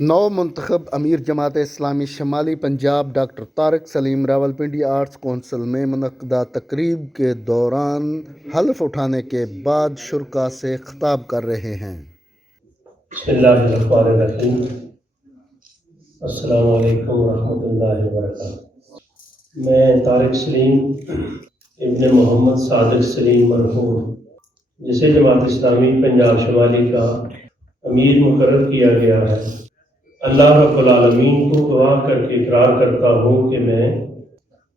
نو منتخب امیر جماعت اسلامی شمالی پنجاب ڈاکٹر طارق سلیم Rawalpindi arts council میں منعقدہ تقریب کے دوران حلف اٹھانے کے بعد شرکاء سے خطاب کر رہے ہیں۔ بسم اللہ الرحمن الرحیم۔ السلام علیکم ورحمۃ اللہ وبرکاتہ۔ میں طارق سلیم ابن محمد صادق سلیم مرحوم، جسے جماعت اسلامی پنجاب شمالی کا امیر مقرر کیا گیا ہے، اللہ رب العالمین کو گواہ کر کے اقرار کرتا ہوں کہ میں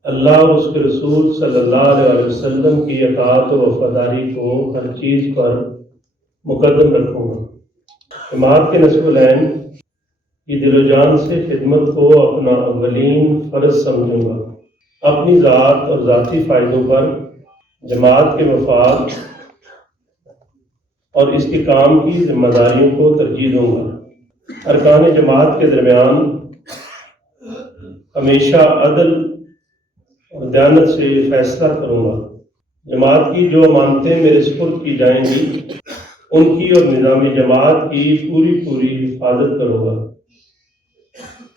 اللہ اور اس کے رسول صلی اللہ علیہ وسلم کی اطاعت و وفاداری کو ہر چیز پر مقدم رکھوں گا۔ جماعت کے نصب العین کی دل و جان سے خدمت کو اپنا اولین فرض سمجھوں گا۔ اپنی ذات اور ذاتی فائدوں پر جماعت کے مفاد اور اس کے کام کی ذمہ داریوں کو ترجیح دوں گا۔ ارکان جماعت کے درمیان ہمیشہ عدل اور دیانت سے فیصلہ کروں گا۔ جماعت کی جو امانتیں میرے سپرد کی جائیں گی، ان کی اور نظام جماعت کی پوری حفاظت کروں گا،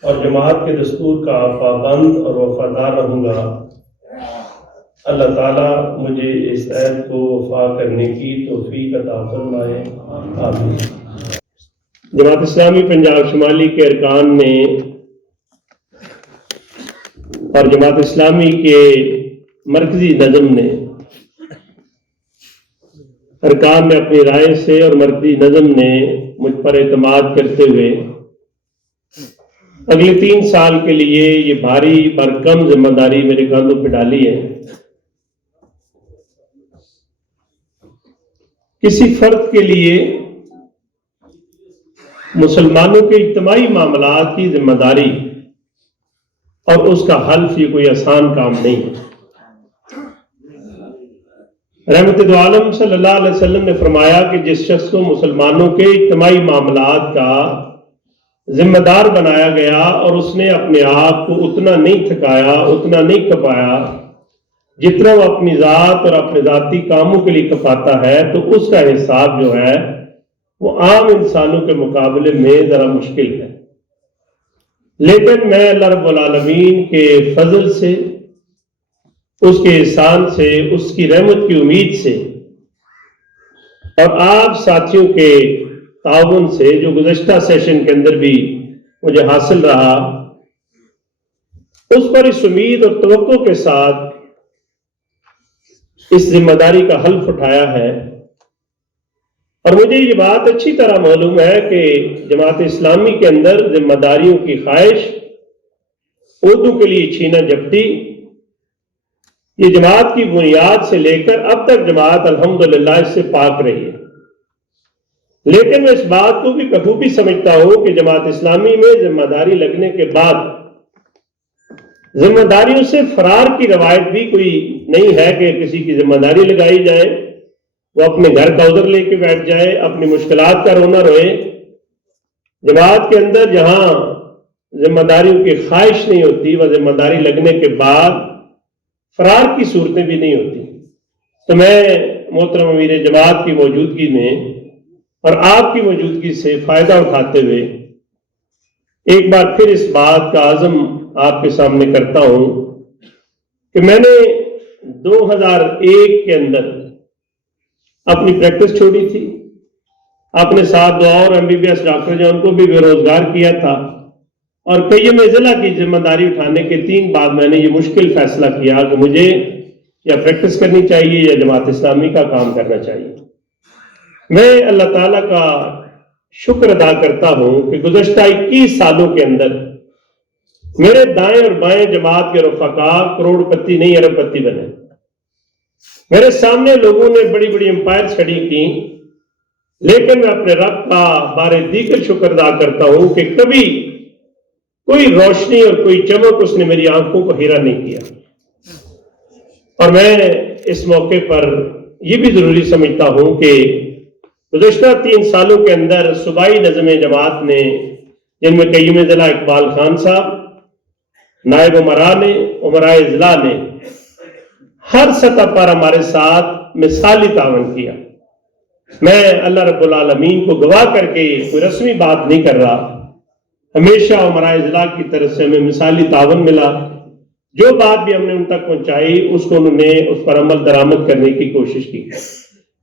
اور جماعت کے دستور کا پابند اور وفادار رہوں گا۔ اللہ تعالیٰ مجھے اس عہد کو وفا کرنے کی توفیق عطا فرمائے، آمین۔ جماعت اسلامی پنجاب شمالی کے ارکان نے اور جماعت اسلامی کے مرکزی نظم نے ارکان نے اپنی رائے سے اور مرکزی نظم نے مجھ پر اعتماد کرتے ہوئے اگلے 3 سال کے لیے یہ بھاری برکم ذمہ داری میرے کاندھوں پہ ڈالی ہے۔ کسی فرد کے لیے مسلمانوں کے اجتماعی معاملات کی ذمہ داری اور اس کا حلف یہ کوئی آسان کام نہیں ہے۔ رحمت دو عالم صلی اللہ علیہ وسلم نے فرمایا کہ جس شخص کو مسلمانوں کے اجتماعی معاملات کا ذمہ دار بنایا گیا اور اس نے اپنے آپ کو اتنا نہیں تھکایا، اتنا نہیں کپایا جتنا وہ اپنی ذات اور اپنے ذاتی کاموں کے لیے کپاتا ہے، تو اس کا حساب جو ہے وہ عام انسانوں کے مقابلے میں ذرا مشکل ہے۔ لیکن میں اللہ رب العالمین کے فضل سے، اس کے احسان سے، اس کی رحمت کی امید سے اور آپ ساتھیوں کے تعاون سے جو گزشتہ سیشن کے اندر بھی مجھے حاصل رہا، اس پر اس امید اور توقع کے ساتھ اس ذمہ داری کا حلف اٹھایا ہے۔ اور مجھے یہ بات اچھی طرح معلوم ہے کہ جماعت اسلامی کے اندر ذمہ داریوں کی خواہش، عہدوں کے لیے چھینا جھپٹی، یہ جماعت کی بنیاد سے لے کر اب تک جماعت الحمدللہ اس سے پاک رہی ہے۔ لیکن میں اس بات کو بھی بخوبی سمجھتا ہوں کہ جماعت اسلامی میں ذمہ داری لگنے کے بعد ذمہ داریوں سے فرار کی روایت بھی کوئی نہیں ہے کہ کسی کی ذمہ داری لگائی جائے، وہ اپنے گھر کا ادھر لے کے بیٹھ جائے، اپنی مشکلات کا رونا روئے۔ جماعت کے اندر جہاں ذمہ داریوں کی خواہش نہیں ہوتی، وہ ذمہ داری لگنے کے بعد فرار کی صورتیں بھی نہیں ہوتی۔ تو میں محترم امیر جماعت کی موجودگی میں اور آپ کی موجودگی سے فائدہ اٹھاتے ہوئے ایک بار پھر اس بات کا عزم آپ کے سامنے کرتا ہوں کہ میں نے 2001 کے اندر اپنی پریکٹس چھوڑی تھی، اپنے ساتھ 2 اور MBBS ڈاکٹر جو ان کو بھی بے روزگار کیا تھا، اور قیم ضلع کی ذمہ داری اٹھانے کے 3 بعد میں نے یہ مشکل فیصلہ کیا کہ مجھے یا پریکٹس کرنی چاہیے یا جماعت اسلامی کا کام کرنا چاہیے۔ میں اللہ تعالیٰ کا شکر ادا کرتا ہوں کہ گزشتہ 21 سالوں کے اندر میرے دائیں اور بائیں جماعت کے رفقا کروڑ پتی نہیں ارب پتی بنے۔ میرے سامنے لوگوں نے بڑی بڑی امپائر کھڑی کی، لیکن میں اپنے رب کا بارے دیگر شکر ادا کرتا ہوں کہ کبھی کوئی روشنی اور کوئی چمک اس نے میری آنکھوں کو ہیرا نہیں کیا۔ اور میں اس موقع پر یہ بھی ضروری سمجھتا ہوں کہ گزشتہ 3 سالوں کے اندر صوبائی نظم جماعت نے، جن میں قیم ضلع اقبال خان صاحب، نائب امراء ضلع نے ہر سطح پر ہمارے ساتھ مثالی تعاون کیا۔ میں اللہ رب العالمین کو گواہ کر کے کوئی رسمی بات نہیں کر رہا، ہمیشہ عمراء اضلاع کی طرف سے ہمیں مثالی تعاون ملا. جو بات بھی ہم نے ان تک پہنچائی اس کو انہوں نے اس پر عمل درآمد کرنے کی کوشش کی.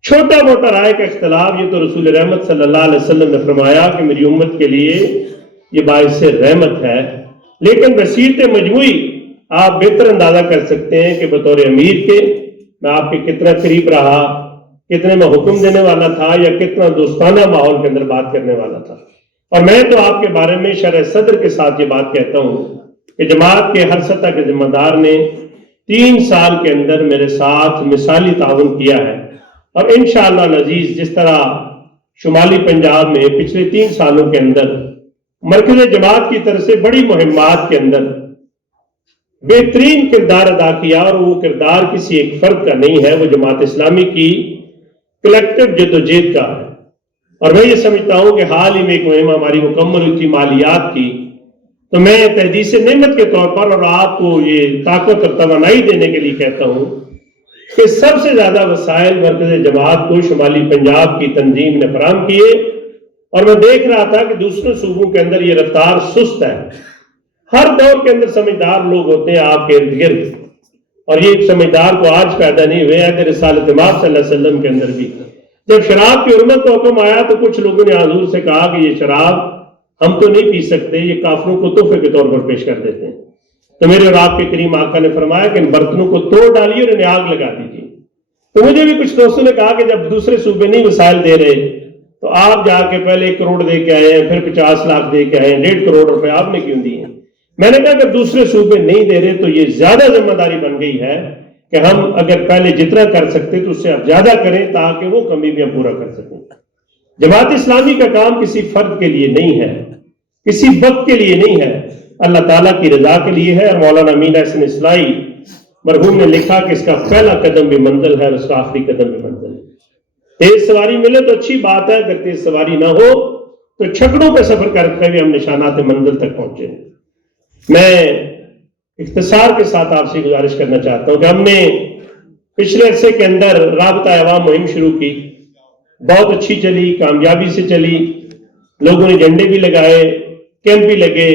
چھوٹا موٹا رائے کا اختلاف، یہ تو رسول رحمت صلی اللہ علیہ وسلم نے فرمایا کہ میری امت کے لیے یہ باعث رحمت ہے، لیکن بصیرت مجموعی آپ بہتر اندازہ کر سکتے ہیں کہ بطور امیر کے میں آپ کے کتنا قریب رہا، کتنے میں حکم دینے والا تھا، یا کتنا دوستانہ ماحول کے اندر بات کرنے والا تھا. اور میں تو آپ کے بارے میں شرح صدر کے ساتھ یہ بات کہتا ہوں کہ جماعت کے ہر سطح کے ذمہ دار نے 3 سال کے اندر میرے ساتھ مثالی تعاون کیا ہے. اور انشاءاللہ العزیز جس طرح شمالی پنجاب میں پچھلے 3 سالوں کے اندر مرکز جماعت کی طرف سے بڑی مہمات کے اندر بہترین کردار ادا کیا، اور وہ کردار کسی ایک فرد کا نہیں ہے، وہ جماعت اسلامی کی کلیکٹیو جدوجہد کا ہے. اور میں یہ سمجھتا ہوں کہ حال ہی میں ایک مہم ہماری مکمل ہوئی تھی مالیات کی، تو میں تحدیث نعمت کے طور پر اور آپ کو یہ طاقت اور توانائی دینے کے لیے کہتا ہوں کہ سب سے زیادہ وسائل مرکز جماعت کو شمالی پنجاب کی تنظیم نے فراہم کیے. اور میں دیکھ رہا تھا کہ دوسرے صوبوں کے اندر یہ رفتار سست ہے. ہر دور کے اندر سمجھدار لوگ ہوتے ہیں آپ کے ارد گرد، اور یہ سمجھدار کو آج پیدا نہیں ہوئے ہیں، رسالت مآب صلی اللہ علیہ وسلم کے اندر بھی جب شراب کی حرمت کا حکم آیا تو کچھ لوگوں نے حضور سے کہا کہ یہ شراب ہم تو نہیں پی سکتے، یہ کافروں کو تحفے کے طور پر پیش کر دیتے ہیں. تو میرے اور آپ کے کریم آقا نے فرمایا کہ ان برتنوں کو توڑ ڈالیے اور انہیں آگ لگا دیجیے. تو مجھے بھی کچھ دوستوں نے کہا کہ جب دوسرے صوبے نہیں وسائل دے رہے تو آپ جا کے پہلے 1 کروڑ دے کے آئے ہیں، پھر 50 لاکھ دے کے آئے ہیں، 1.5 کروڑ روپے آپ نے کیوں دیے؟ میں نے کہا کہ دوسرے صوبے نہیں دے رہے تو یہ زیادہ ذمہ داری بن گئی ہے کہ ہم اگر پہلے جتنا کر سکتے تو اس سے اب زیادہ کریں تاکہ وہ کمی بھی ہم پورا کر سکیں. جماعت اسلامی کا کام کسی فرد کے لیے نہیں ہے، کسی وقت کے لیے نہیں ہے، اللہ تعالیٰ کی رضا کے لیے ہے. اور مولانا امین احسن اصلاحی مرحوم نے لکھا کہ اس کا پہلا قدم بھی منزل ہے اور اس کا آخری قدم بھی منزل ہے. تیز سواری ملے تو اچھی بات ہے، اگر تیز سواری نہ ہو تو چھکڑوں پہ سفر کرتے ہوئے ہم نشانات منزل تک پہنچے. میں اختصار کے ساتھ آپ سے گزارش کرنا چاہتا ہوں کہ ہم نے پچھلے عرصے کے اندر رابطہ عوام مہم شروع کی، بہت اچھی چلی، کامیابی سے چلی. لوگوں نے جھنڈے بھی لگائے، کیمپ بھی لگے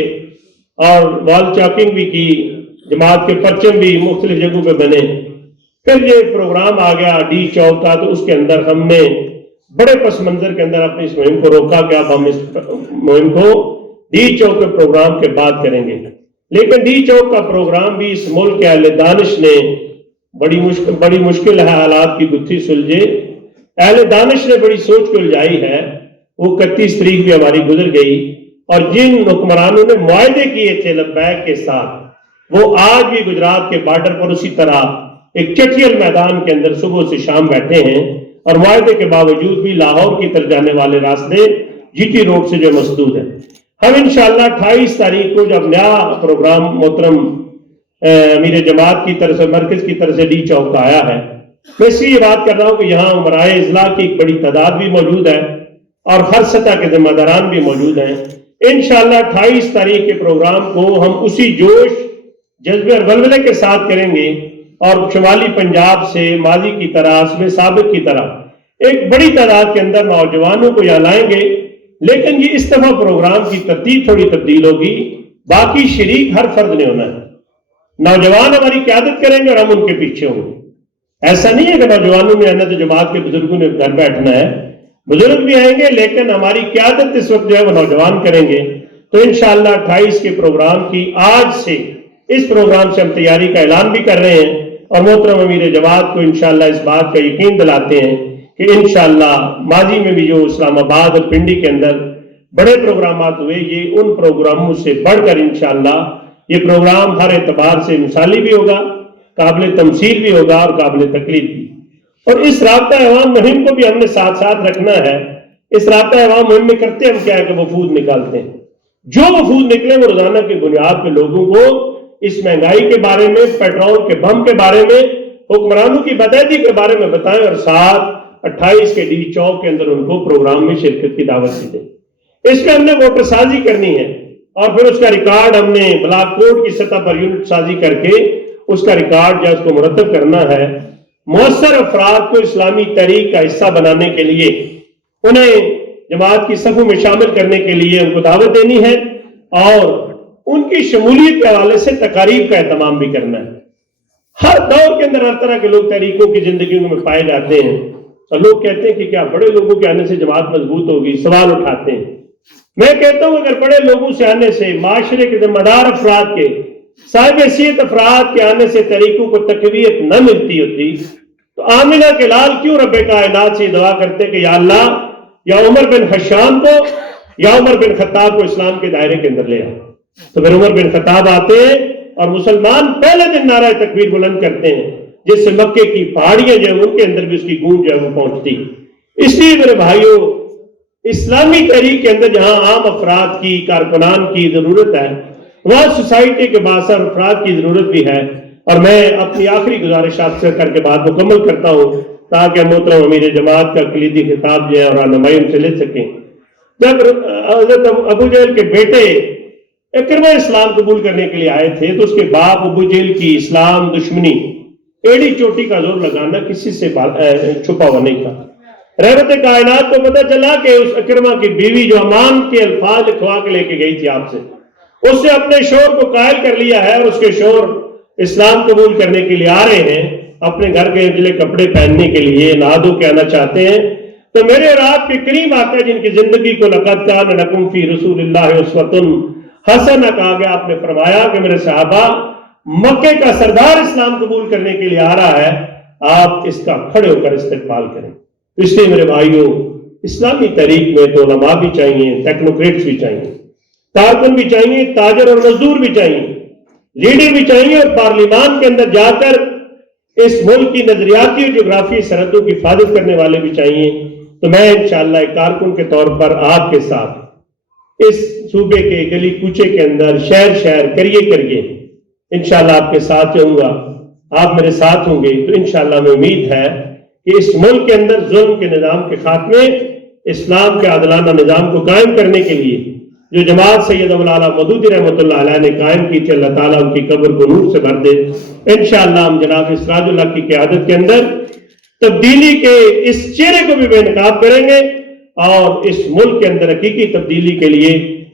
اور وال چاکنگ بھی کی، جماعت کے پرچم بھی مختلف جگہوں پہ بنے. پھر یہ پروگرام آ گیا ڈی چوک کا، تو اس کے اندر ہم نے بڑے پس منظر کے اندر اپنی اس مہم کو روکا کہ اب ہم اس مہم کو ڈی چوک کے پروگرام کے بعد کریں گے. لیکن ڈی چوک کا پروگرام بھی اس ملک کے اہل دانش نے بڑی مشکل حالات کی گتھی سلجھے، اہل دانش نے بڑی سوچ کو الجھائی ہے. وہ 31 تاریخ بھی ہماری گزر گئی، اور جن حکمرانوں نے معاہدے کیے تھے لبیک کے ساتھ، وہ آج بھی گجرات کے بارڈر پر اسی طرح ایک چٹیل میدان کے اندر صبح سے شام بیٹھے ہیں، اور معاہدے کے باوجود بھی لاہور کی طرف جانے والے راستے جی ٹی روڈ سے جو مسدود ہیں. ہم انشاءاللہ 28 تاریخ کو جب نیا پروگرام محترم امیر جماعت کی طرف سے مرکز کی طرف سے ڈی چوک کا آیا ہے، میں اس لیے یہ بات کر رہا ہوں کہ یہاں عمرائے اضلاع کی ایک بڑی تعداد بھی موجود ہے اور ہر سطح کے ذمہ داران بھی موجود ہیں. انشاءاللہ 28 تاریخ کے پروگرام کو ہم اسی جوش، جذبے اور ولولے کے ساتھ کریں گے، اور شمالی پنجاب سے ماضی کی طرح عصر سابق کی طرح ایک بڑی تعداد کے اندر نوجوانوں کو یہاں لائیں گے. لیکن یہ اس دفعہ پروگرام کی ترتیب تھوڑی تبدیل ہوگی، باقی شریک ہر فرد نے ہونا ہے. نوجوان ہماری قیادت کریں گے اور ہم ان کے پیچھے ہوں گے. ایسا نہیں ہے کہ نوجوانوں نے آنا تو جماعت کے بزرگوں نے گھر بیٹھنا ہے، بزرگ بھی آئیں گے لیکن ہماری قیادت اس وقت جو ہے وہ نوجوان کریں گے. تو انشاءاللہ 28 کے پروگرام کی آج سے اس پروگرام سے ہم تیاری کا اعلان بھی کر رہے ہیں، اور محترم امیر جماعت کو انشاءاللہ اس بات کا یقین دلاتے ہیں کہ انشاءاللہ ماضی میں بھی جو اسلام آباد اور پنڈی کے اندر بڑے پروگرامات ہوئے، یہ ان پروگراموں سے بڑھ کر انشاءاللہ یہ پروگرام ہر اعتبار سے مثالی بھی ہوگا، قابل تمثیل بھی ہوگا اور قابل تقلید بھی. اور اس رابطہ عوام مہم کو بھی ہم نے ساتھ ساتھ رکھنا ہے. اس رابطہ عوام مہم میں کرتے ہم کیا ہے کہ وفود نکالتے ہیں. جو وفود نکلے وہ روزانہ کی بنیاد پہ لوگوں کو اس مہنگائی کے بارے میں، پیٹرول کے بم کے بارے میں، حکمرانوں کی بدعہدی کے بارے میں بتائیں، اور ساتھ 28 کے ڈی چوک کے اندر ان کو پروگرام میں شرکت کی دعوت دی دیں. اس میں ہم نے ووٹر سازی کرنی ہے، اور پھر اس کا ریکارڈ ہم نے بلاک کوڈ کی سطح پر یونٹ سازی کر کے اس کا ریکارڈ جو اس کو مرتب کرنا ہے. مؤثر افراد کو اسلامی تحریک کا حصہ بنانے کے لیے، انہیں جماعت کی صفوں میں شامل کرنے کے لیے ان کو دعوت دینی ہے. اور ان کی شمولیت کے حوالے سے تقاریب کا اہتمام بھی کرنا ہے۔ ہر دور کے اندر ہر طرح کے لوگ تحریکوں کی زندگیوں میں پائے جاتے ہیں، اور لوگ کہتے ہیں کہ کیا بڑے لوگوں کے آنے سے جماعت مضبوط ہوگی، سوال اٹھاتے ہیں۔ میں کہتا ہوں اگر بڑے لوگوں سے آنے سے، معاشرے کے ذمہ دار افراد کے، صاحب حیثیت افراد کے آنے سے تحریکوں کو تقویت نہ ملتی ہوتی تو آمنہ کے لال کیوں رب کائنات سے دعا کرتے کہ یا اللہ یا عمر بن حشام کو یا عمر بن خطاب کو اسلام کے دائرے کے اندر لے آؤ؟ تو پھر عمر بن خطاب آتے ہیں اور مسلمان پہلے دن نعرہ تکبیر بلند کرتے ہیں، جس سے مکے کی پہاڑیاں جو ہیں ان کے اندر بھی اس کی گونج جو ہے وہ پہنچتی۔ اس لیے میرے بھائیوں، اسلامی تحریک کے اندر جہاں عام افراد کی، کارکنان کی ضرورت ہے، وہاں سوسائٹی کے بااثر افراد کی ضرورت بھی ہے۔ اور میں اپنی آخری گزارش آپ سے کر کے بات مکمل کرتا ہوں تاکہ محترم امیر جماعت کا کلیدی خطاب جو ہے اور رہنمائی ان سے لے سکیں۔ جب حضرت ابو جہل کے بیٹے اکرمہ اسلام قبول کرنے کے لیے آئے تھے تو اس کے باپ ابو جہل کی اسلام دشمنی، ایڑی چوٹی کا زور لگانا کسی سے چھپا ہوا نہیں تھا۔ رحمت کائنات کو پتہ چلا کہ اس اکرمہ کی بیوی جو امان کے الفاظ لکھوا کے لے کے گئی تھی آپ سے، اس سے اپنے شوہر کو قائل کر لیا ہے، اور اس کے شوہر اسلام قبول کرنے کے لیے آ رہے ہیں، اپنے گھر کے اجلے کپڑے پہننے کے لیے نہا دھو کے آنا چاہتے ہیں۔ تو میرے اور آپ کے کریم آقا جن کی زندگی کو لقد کان لکم فی رسول اللہ اسوۃ حسنہ کہا گیا، آپ نے فرمایا کہ میرے صحابہ، مکے کا سردار اسلام قبول کرنے کے لیے آ رہا ہے، آپ اس کا کھڑے ہو کر استقبال کریں۔ اس لیے میرے بھائیوں، اسلامی تحریک میں تو علماء بھی چاہیے، ٹیکنوکریٹس بھی چاہیے، کارکن بھی چاہیے، تاجر اور مزدور بھی چاہیے، لیڈر بھی چاہیے، اور پارلیمان کے اندر جا کر اس ملک کی نظریاتی اور جغرافی سرحدوں کی حفاظت کرنے والے بھی چاہیے۔ تو میں انشاءاللہ ایک کارکن کے طور پر آپ کے ساتھ اس صوبے کے گلی کوچے کے اندر، شہر کریے انشاءاللہ آپ کے ساتھ رہوں گا، آپ میرے ساتھ ہوں گے تو انشاءاللہ میں امید ہے کہ اس ملک کے اندر ظلم کے نظام کے خاتمے، اسلام کے عادلانہ نظام کو قائم کرنے کے لیے جو جماعت سید مولانا مودودی رحمۃ اللہ علیہ نے قائم کی تھی، اللہ تعالیٰ ان کی قبر کو نور سے بھر دے۔ انشاءاللہ ہم جناب سراج اللہ کی قیادت کے اندر تبدیلی کے اس چہرے کو بھی بے نقاب کریں گے، اور اس ملک کے اندر حقیقی تبدیلی کے لیے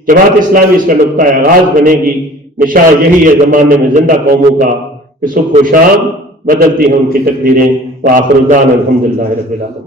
جماعت اسلامی اس کا نقطہ آغاز بنے گی۔ نشاں یہی ہے زمانے میں زندہ قوموں کا کہ صبح و شام بدلتی ہیں ان کی تقدیریں۔ وآخر دعوانا الحمدللہ رب العالمین۔